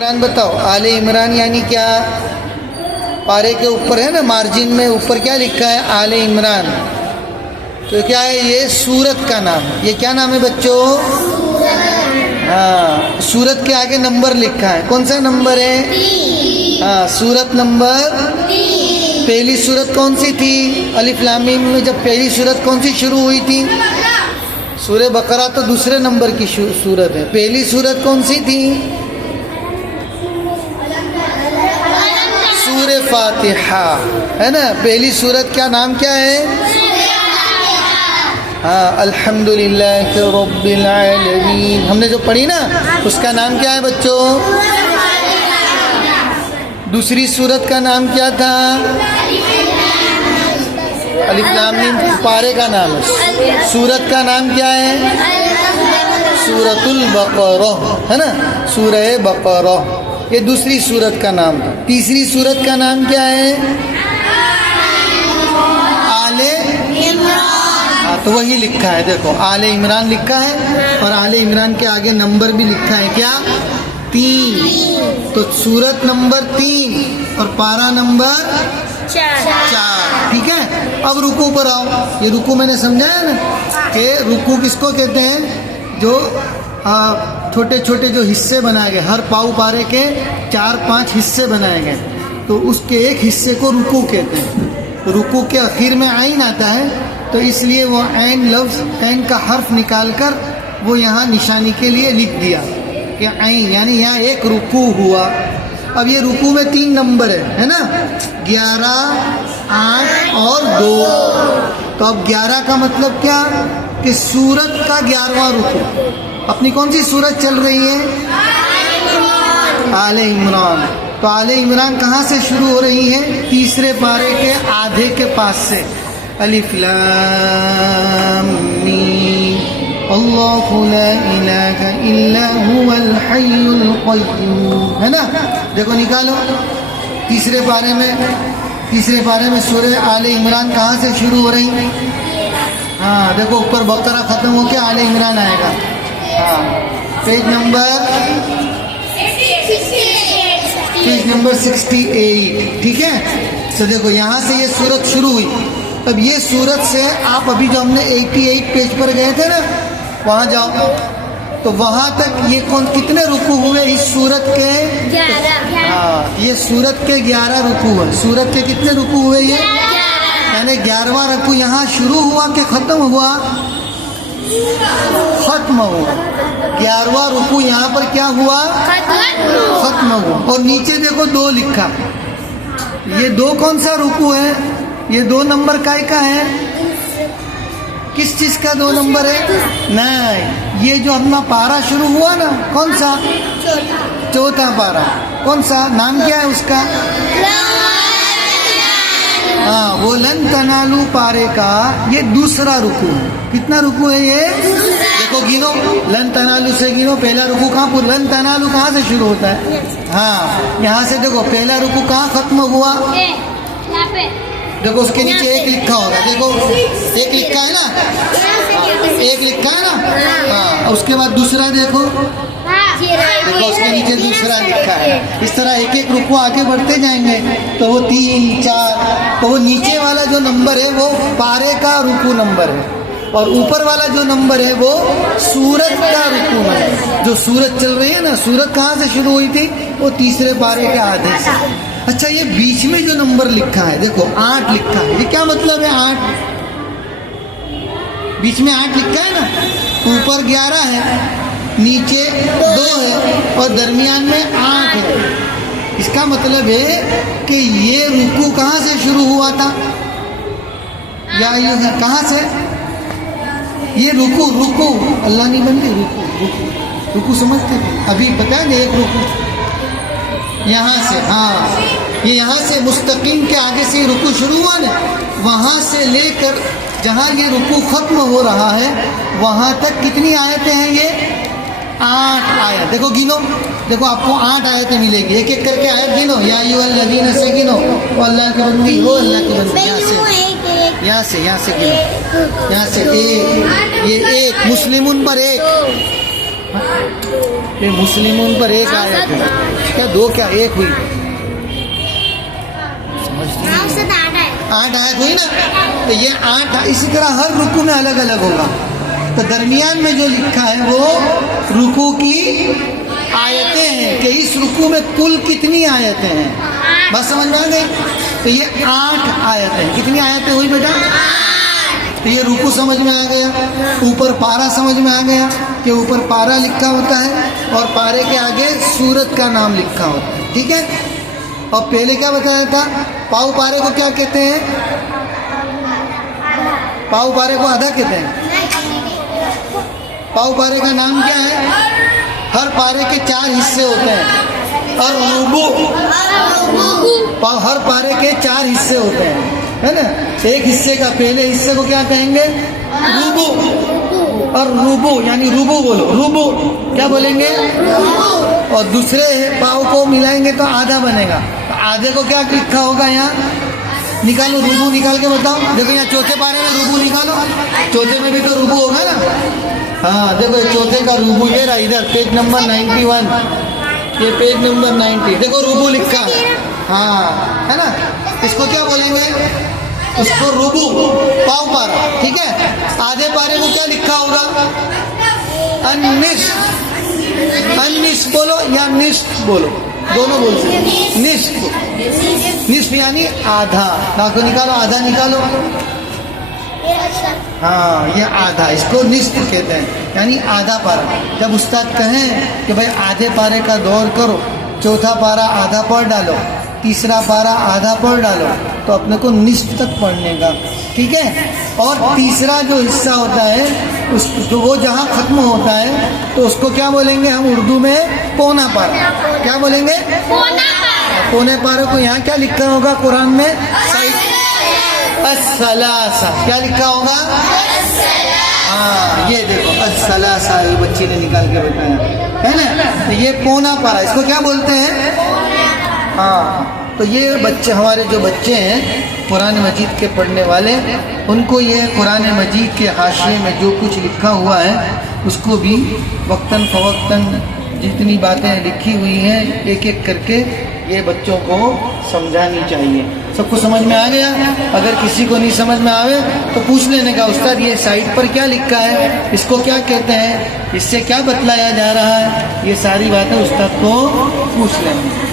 इमरान बताओ, आले इमरान यानी क्या? पारे के ऊपर है ना, मार्जिन में ऊपर क्या लिखा है? आले इमरान। तो क्या है ये? सूरत का नाम। ये क्या नाम है बच्चों? हाँ, सूरत के आगे नंबर लिखा है। कौन सा नंबर है? हाँ, सूरत नंबर। पहली सूरत कौन सी थी? अलिफ लाम मीम में जब पहली सूरत कौन सी शुरू हुई थी? सूरह बकरा तो दूसरे नंबर की सूरत है। पहली सूरत कौन सी थी? सूरह फातिहा है ना। पहली सूरत का नाम क्या है? हाँ, अल्हम्दुलिल्लाह रब्बिल आलमीन। हमने जो पढ़ी ना, उसका नाम क्या है बच्चों? दूसरी सूरत का नाम क्या था? अलिफ लाम मीम पारे का नाम है। सूरत का नाम क्या है? सूरतुल बकरा है ना, सूरह बकरा। ये दूसरी सूरत का नाम था। तीसरी सूरत का नाम क्या है? आले इमरान। तो वही लिखा है, देखो आले इमरान लिखा है और आले इमरान के आगे नंबर भी लिखा है। क्या? 3। तो सूरत नंबर 3 और पारा नंबर 4। ठीक है। अब रुकू पर आओ। ये रुकू मैंने समझाया ना कि रुकू किसको कहते हैं? जो छोटे छोटे जो हिस्से बनाए गए, हर पाऊ पारे के 4-5 हिस्से बनाए गए, तो उसके एक हिस्से को रुकू कहते हैं। तो रुकू के आखिर में आइन आता है, तो इसलिए वो आइन लफ्ज़, आइन का हर्फ निकालकर वो यहाँ निशानी के लिए लिख दिया कि आइन, यानी यहाँ एक रुकू हुआ। अब ये रुकू में 3 नंबर है ना, 11, 8 और 2। तो अब 11 का मतलब क्या? कि सूरत का 11वां रुकू। अपनी कौन सी सूरत चल रही है? आले इमरान। तो आले इमरान कहाँ से शुरू हो रही है? तीसरे पारे के आधे के पास से। अलिफ लाम मीम अल्लाहु ला इलाहा इल्ला हुवल हय्युल क़य्यूम, है ना। देखो निकालो। तीसरे पारे में सूरह आले इमरान कहाँ से शुरू हो रही? हाँ, देखो ऊपर बकरा खत्म होके आले इमरान आएगा। हाँ, पेज नंबर 68। ठीक है। तो देखो यहाँ से ये सूरत शुरू हुई। अब ये सूरत से आप अभी जो हमने 88 पेज पर गए थे ना, वहाँ जाओ तो वहाँ तक ये कितने रुकू हुए इस सूरत के? 11। हाँ, ये सूरत के 11 रुकू हुए। सूरत के कितने रुकू हुए ये? यानी 11वां रुकू यहाँ शुरू हुआ कि खत्म हुआ? खत्म हुआ। 11वां रुकू यहाँ पर क्या हुआ? खत्म हुआ। और नीचे देखो 2 लिखा। ये 2 कौन सा रुकू है? ये 2 नंबर काय का है? किस चीज का 2 नंबर है? नहीं, ये जो अपना पारा शुरू हुआ ना, कौन सा? चौथा पारा। कौन सा? नाम क्या है उसका? हाँ, वो लन तनालू पारे का ये दूसरा रुकू है। कितना रुकू है ये? देखो गिनो, लन तनालू से गिनो। पहला रुकू कहाँ? लन तनालू कहाँ से शुरू होता है? हाँ, यहाँ से देखो पहला रुकू कहाँ खत्म हुआ? देखो उसके नीचे 1 लिखा होगा। देखो 1 लिखा है ना, 1 लिखा है ना। हाँ, उसके बाद दूसरा देखो, देखो उसके नीचे दूसरा लिखा है। इस तरह एक रुकू आगे बढ़ते जाएंगे तो वो 3, 4। तो वो नीचे वाला जो नंबर है वो पारे का रुकू नंबर है, और ऊपर वाला जो नंबर है वो सूरत का रुकू नंबर है। जो सूरत चल रही है ना, सूरत कहाँ से शुरू हुई थी? वो तीसरे पारे के आधे से। अच्छा, ये बीच में जो नंबर लिखा है, देखो 8 लिखा है। ये क्या मतलब है? 8 बीच में 8 लिखा है ना, ऊपर 11 है, नीचे 2 है और दरमियान में 8 है। इसका मतलब है कि ये रुकू कहाँ से शुरू हुआ था? या ये कहाँ से? ये रुकू अल्लाह नहीं बनती। रुकू समझते? अभी बताया ना, एक रुकू यहाँ से। हाँ, ये यहाँ से मुस्तकीम के आगे से रुकू शुरू हुआ ना, वहाँ से लेकर जहाँ ये रुकू खत्म हो रहा है वहाँ तक कितनी आयतें हैं? ये 8 आयत। देखो गिनो, देखो आपको 8 आयतें मिलेगी। एक एक करके आयत गिनो। या अय्युहल्लज़ीना से गिनो। वो अल्लाह की बंदी, वो अल्लाह की बंदी। यहाँ से गिनो। यहाँ से 1, ये 1 मुस्लिमुन पर 1। ये मुस्लिमों पर एक आयत है, क्या दो क्या एक हुई? समझती हैं? 8 आयत हुई ना, तो ये 8 इसी तरह हर रुकू में अलग अलग होगा। तो दरमियान में जो लिखा है वो रुकू की आयतें हैं कि इस रुकू में कुल कितनी आयतें हैं। बस समझ में आ गई? तो ये 8 आयतें, कितनी आयतें हुई बेटा? तो ये रुकू समझ में आ गया। ऊपर पारा समझ में आ गया कि ऊपर पारा लिखा होता है और पारे के आगे सूरत का नाम लिखा होता है, ठीक है। और पहले क्या बताया था, पाव पारे को क्या कहते हैं? पाव पारे को आधा कहते हैं। पाव पारे का नाम क्या है? हर पारे के 4 हिस्से होते हैं और रुबू, हर पारे के 4 हिस्से होते हैं, है ना। एक हिस्से का पहले हिस्से को क्या कहेंगे? रुबू। और रुबू यानी रुबू बोलो, रुबू क्या बोलेंगे? और दूसरे पाव को मिलाएंगे तो आधा बनेगा। तो आधे को क्या लिखा होगा? यहाँ निकालो, रुबू निकाल के बताओ। देखो यहाँ चौथे पारे में रुबू निकालो, चौथे में भी तो रुबू होगा ना। हाँ देखो चौथे का रुबू ये रहा, इधर पेज नंबर 91, ये पेज नंबर 90, देखो रुबू लिखा। हाँ है ना, इसको क्या बोलेंगे? उसको रुबू, पाव पारा, ठीक है। आधे पारे को क्या लिखा होगा? अनिश्त। अनिश्त बोलो या निश्त बोलो, दोनों बोल सकते हैं। निश्त, निश्त यानी आधा। नाको निकालो, आधा निकालो। हाँ ये आधा, इसको निश्त कहते हैं, यानी आधा पारा। जब उस्ताद कहें कि भाई आधे पारे का दौर करो, चौथा पारा आधा पढ़ डालो, तीसरा पारा आधा पढ़ डालो, तो अपने को निश्त तक पढ़ने का, ठीक है। और तीसरा जो हिस्सा होता है उस जो वो जहाँ खत्म होता है तो उसको क्या बोलेंगे हम उर्दू में? पौना पारा। क्या बोलेंगे? पौने पारे को यहाँ क्या लिखा होगा कुरान में? अस्सलासा। क्या लिखा होगा? हाँ ये देखो अस्सलासा, ये बच्ची ने निकाल के बताया है ना। तो ये पौना पारा, इसको क्या बोलते हैं? हाँ तो ये बच्चे, हमारे जो बच्चे हैं कुरान मजीद के पढ़ने वाले, उनको ये कुरान मजीद के हाशिए में जो कुछ लिखा हुआ है उसको भी वक्तन फवक्तन जितनी बातें लिखी हुई हैं एक एक करके ये बच्चों को समझानी चाहिए। सबको समझ में आ गया? अगर किसी को नहीं समझ में आवे तो पूछ लेने का, उस्ताद ये साइड पर क्या लिखा है, इसको क्या कहते हैं, इससे क्या बतलाया जा रहा है, ये सारी बातें उस्ताद को पूछ लेंगे।